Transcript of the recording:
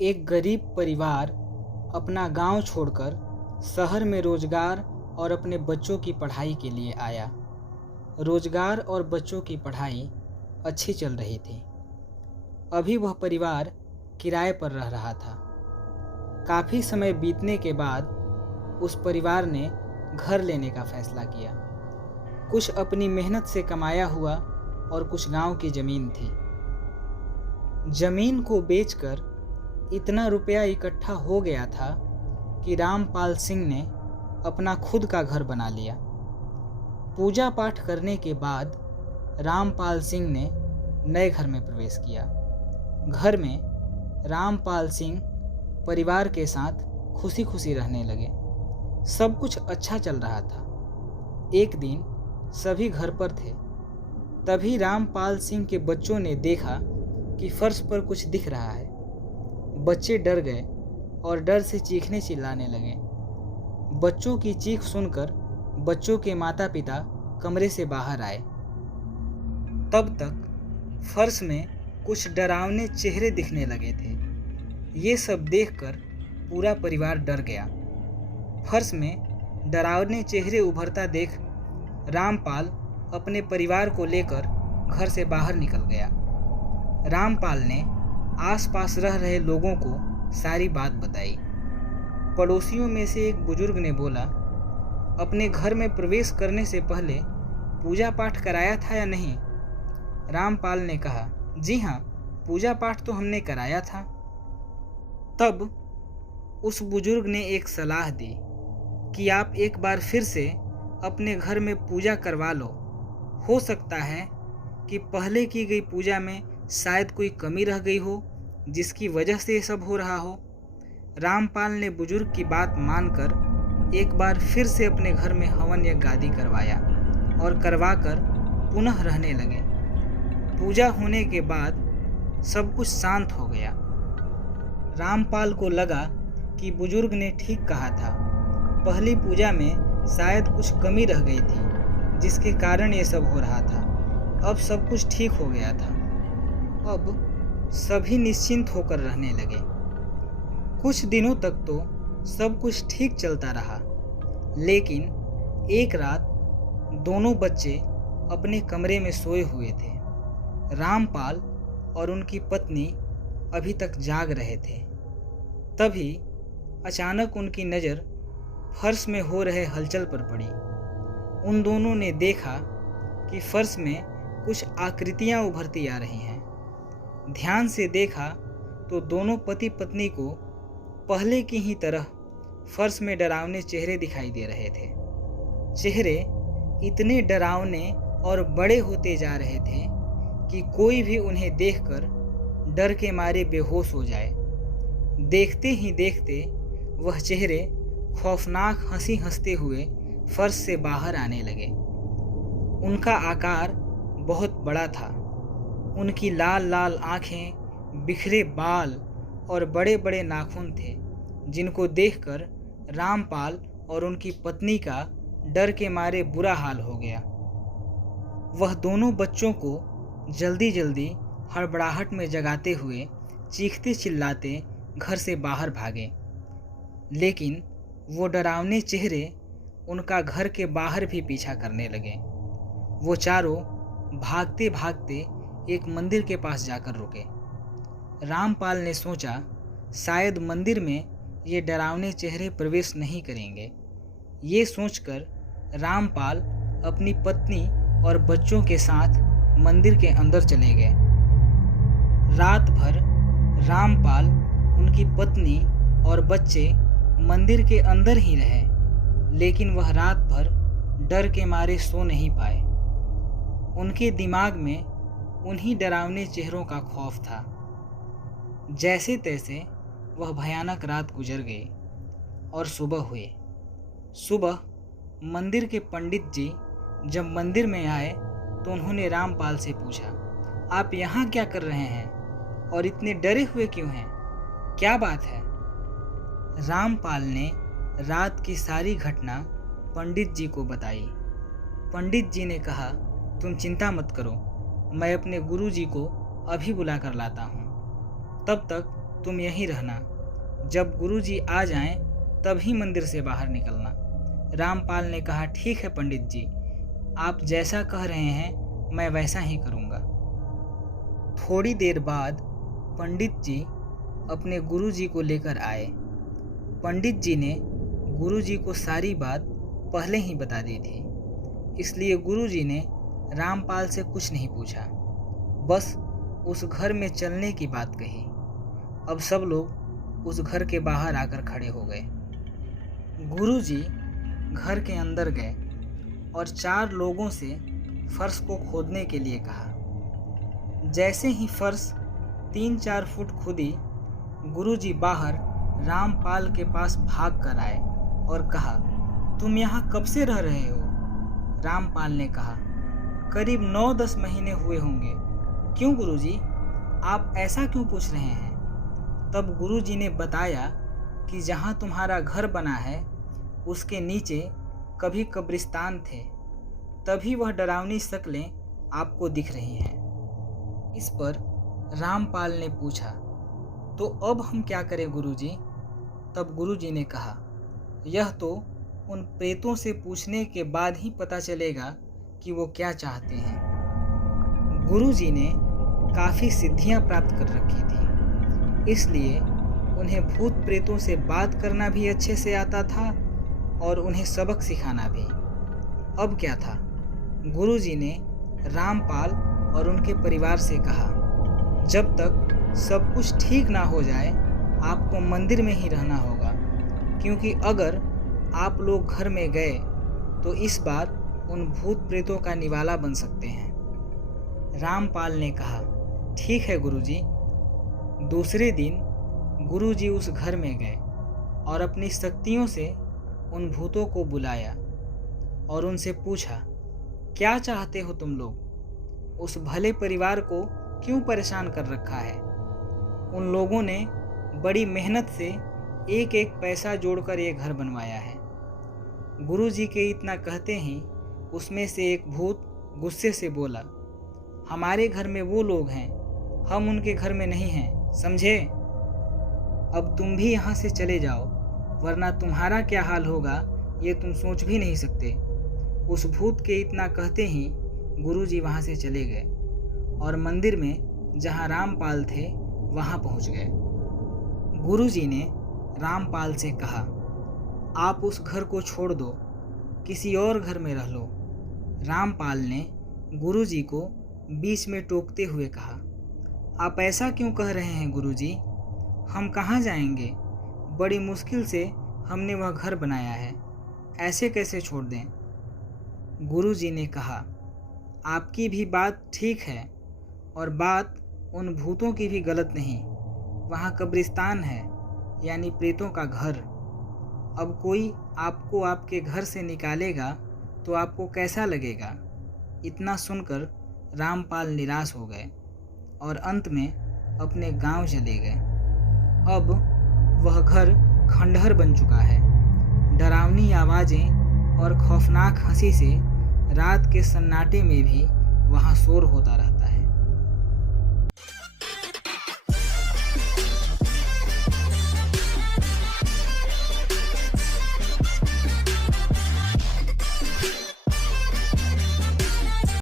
एक गरीब परिवार अपना गांव छोड़कर शहर में रोजगार और अपने बच्चों की पढ़ाई के लिए आया। रोजगार और बच्चों की पढ़ाई अच्छी चल रही थी। अभी वह परिवार किराए पर रह रहा था। काफ़ी समय बीतने के बाद उस परिवार ने घर लेने का फैसला किया। कुछ अपनी मेहनत से कमाया हुआ और कुछ गांव की ज़मीन थी। ज़मीन को बेचकर इतना रुपया इकट्ठा हो गया था कि रामपाल सिंह ने अपना खुद का घर बना लिया। पूजा पाठ करने के बाद रामपाल सिंह ने नए घर में प्रवेश किया। घर में रामपाल सिंह परिवार के साथ खुशी खुशी रहने लगे। सब कुछ अच्छा चल रहा था। एक दिन सभी घर पर थे। तभी रामपाल सिंह के बच्चों ने देखा कि फर्श पर कुछ दिख रहा है। बच्चे डर गए और डर से चीखने चिल्लाने लगे। बच्चों की चीख सुनकर बच्चों के माता पिता कमरे से बाहर आए। तब तक फर्श में कुछ डरावने चेहरे दिखने लगे थे। ये सब देखकर पूरा परिवार डर गया। फर्श में डरावने चेहरे उभरता देख रामपाल अपने परिवार को लेकर घर से बाहर निकल गया। रामपाल ने आसपास रह रहे लोगों को सारी बात बताई। पड़ोसियों में से एक बुजुर्ग ने बोला, अपने घर में प्रवेश करने से पहले पूजा पाठ कराया था या नहीं? रामपाल ने कहा, जी हाँ, पूजा पाठ तो हमने कराया था। तब उस बुजुर्ग ने एक सलाह दी कि आप एक बार फिर से अपने घर में पूजा करवा लो। हो सकता है कि पहले की गई पूजा में शायद कोई कमी रह गई हो, जिसकी वजह से ये सब हो रहा हो। रामपाल ने बुजुर्ग की बात मानकर एक बार फिर से अपने घर में हवन या गादी करवाया और करवाकर पुनः रहने लगे। पूजा होने के बाद सब कुछ शांत हो गया। रामपाल को लगा कि बुजुर्ग ने ठीक कहा था। पहली पूजा में शायद कुछ कमी रह गई थी, जिसके कारण ये सब हो रहा था। अब सब कुछ ठीक हो गया था। अब सभी निश्चिंत होकर रहने लगे। कुछ दिनों तक तो सब कुछ ठीक चलता रहा, लेकिन एक रात दोनों बच्चे अपने कमरे में सोए हुए थे। रामपाल और उनकी पत्नी अभी तक जाग रहे थे। तभी अचानक उनकी नज़र फर्श में हो रहे हलचल पर पड़ी। उन दोनों ने देखा कि फर्श में कुछ आकृतियां उभरती आ रही हैं। ध्यान से देखा तो दोनों पति पत्नी को पहले की ही तरह फर्श में डरावने चेहरे दिखाई दे रहे थे। चेहरे इतने डरावने और बड़े होते जा रहे थे कि कोई भी उन्हें देखकर डर के मारे बेहोश हो जाए। देखते ही देखते वह चेहरे खौफनाक हंसी हंसते हुए फर्श से बाहर आने लगे। उनका आकार बहुत बड़ा था। उनकी लाल लाल आँखें, बिखरे बाल और बड़े बड़े नाखून थे, जिनको देखकर रामपाल और उनकी पत्नी का डर के मारे बुरा हाल हो गया। वह दोनों बच्चों को जल्दी जल्दी हड़बड़ाहट में जगाते हुए चीखते चिल्लाते घर से बाहर भागे। लेकिन वो डरावने चेहरे उनका घर के बाहर भी पीछा करने लगे। वो चारों भागते भागते एक मंदिर के पास जाकर रुके। रामपाल ने सोचा, शायद मंदिर में ये डरावने चेहरे प्रवेश नहीं करेंगे। ये सोचकर रामपाल अपनी पत्नी और बच्चों के साथ मंदिर के अंदर चले गए। रात भर रामपाल, उनकी पत्नी और बच्चे मंदिर के अंदर ही रहे, लेकिन वह रात भर डर के मारे सो नहीं पाए। उनके दिमाग में उन्हीं डरावने चेहरों का खौफ था। जैसे तैसे वह भयानक रात गुजर गई और सुबह हुई। सुबह मंदिर के पंडित जी जब मंदिर में आए तो उन्होंने रामपाल से पूछा, आप यहाँ क्या कर रहे हैं और इतने डरे हुए क्यों हैं? क्या बात है? रामपाल ने रात की सारी घटना पंडित जी को बताई। पंडित जी ने कहा, तुम चिंता मत करो, मैं अपने गुरु जी को अभी बुला कर लाता हूँ। तब तक तुम यहीं रहना। जब गुरुजी आ जाएं तभी मंदिर से बाहर निकलना। रामपाल ने कहा, ठीक है पंडित जी, आप जैसा कह रहे हैं मैं वैसा ही करूँगा। थोड़ी देर बाद पंडित जी अपने गुरुजी को लेकर आए। पंडित जी ने गुरुजी को सारी बात पहले ही बता दी थी, इसलिए गुरुजी ने रामपाल से कुछ नहीं पूछा, बस उस घर में चलने की बात कही। अब सब लोग उस घर के बाहर आकर खड़े हो गए। गुरुजी घर के अंदर गए और 4 लोगों से फर्श को खोदने के लिए कहा। जैसे ही फर्श 3-4 फुट खुदी, गुरुजी बाहर रामपाल के पास भाग कर आए और कहा, तुम यहाँ कब से रह रहे हो? रामपाल ने कहा, करीब 9-10 महीने हुए होंगे। क्यों गुरुजी, आप ऐसा क्यों पूछ रहे हैं? तब गुरुजी ने बताया कि जहाँ तुम्हारा घर बना है उसके नीचे कभी कब्रिस्तान थे, तभी वह डरावनी शक्लें आपको दिख रही हैं। इस पर रामपाल ने पूछा, तो अब हम क्या करें गुरुजी? तब गुरुजी ने कहा, यह तो उन प्रेतों से पूछने के बाद ही पता चलेगा कि वो क्या चाहते हैं। गुरुजी ने काफ़ी सिद्धियां प्राप्त कर रखी थी, इसलिए उन्हें भूत प्रेतों से बात करना भी अच्छे से आता था और उन्हें सबक सिखाना भी। अब क्या था, गुरुजी ने रामपाल और उनके परिवार से कहा, जब तक सब कुछ ठीक ना हो जाए आपको मंदिर में ही रहना होगा, क्योंकि अगर आप लोग घर में गए तो इस बार उन भूत प्रेतों का निवाला बन सकते हैं। रामपाल ने कहा, ठीक है गुरुजी। दूसरे दिन गुरुजी उस घर में गए और अपनी शक्तियों से उन भूतों को बुलाया और उनसे पूछा, क्या चाहते हो तुम लोग? उस भले परिवार को क्यों परेशान कर रखा है? उन लोगों ने बड़ी मेहनत से एक एक पैसा जोड़कर ये घर बनवाया है। गुरुजी के इतना कहते ही उसमें से एक भूत गुस्से से बोला, हमारे घर में वो लोग हैं, हम उनके घर में नहीं हैं, समझे? अब तुम भी यहाँ से चले जाओ, वरना तुम्हारा क्या हाल होगा ये तुम सोच भी नहीं सकते। उस भूत के इतना कहते ही गुरुजी वहाँ से चले गए और मंदिर में जहाँ रामपाल थे वहाँ पहुँच गए। गुरुजी ने रामपाल से कहा, आप उस घर को छोड़ दो, किसी और घर में रह लो। रामपाल ने गुरुजी को बीच में टोकते हुए कहा, आप ऐसा क्यों कह रहे हैं गुरुजी? हम कहाँ जाएंगे? बड़ी मुश्किल से हमने वह घर बनाया है, ऐसे कैसे छोड़ दें? गुरुजी ने कहा, आपकी भी बात ठीक है और बात उन भूतों की भी गलत नहीं। वहाँ कब्रिस्तान है, यानी प्रेतों का घर। अब कोई आपको आपके घर से निकालेगा तो आपको कैसा लगेगा? इतना सुनकर रामपाल निराश हो गए और अंत में अपने गांव चले गए। अब वह घर खंडहर बन चुका है। डरावनी आवाज़ें और खौफनाक हंसी से रात के सन्नाटे में भी वहाँ शोर होता रहता।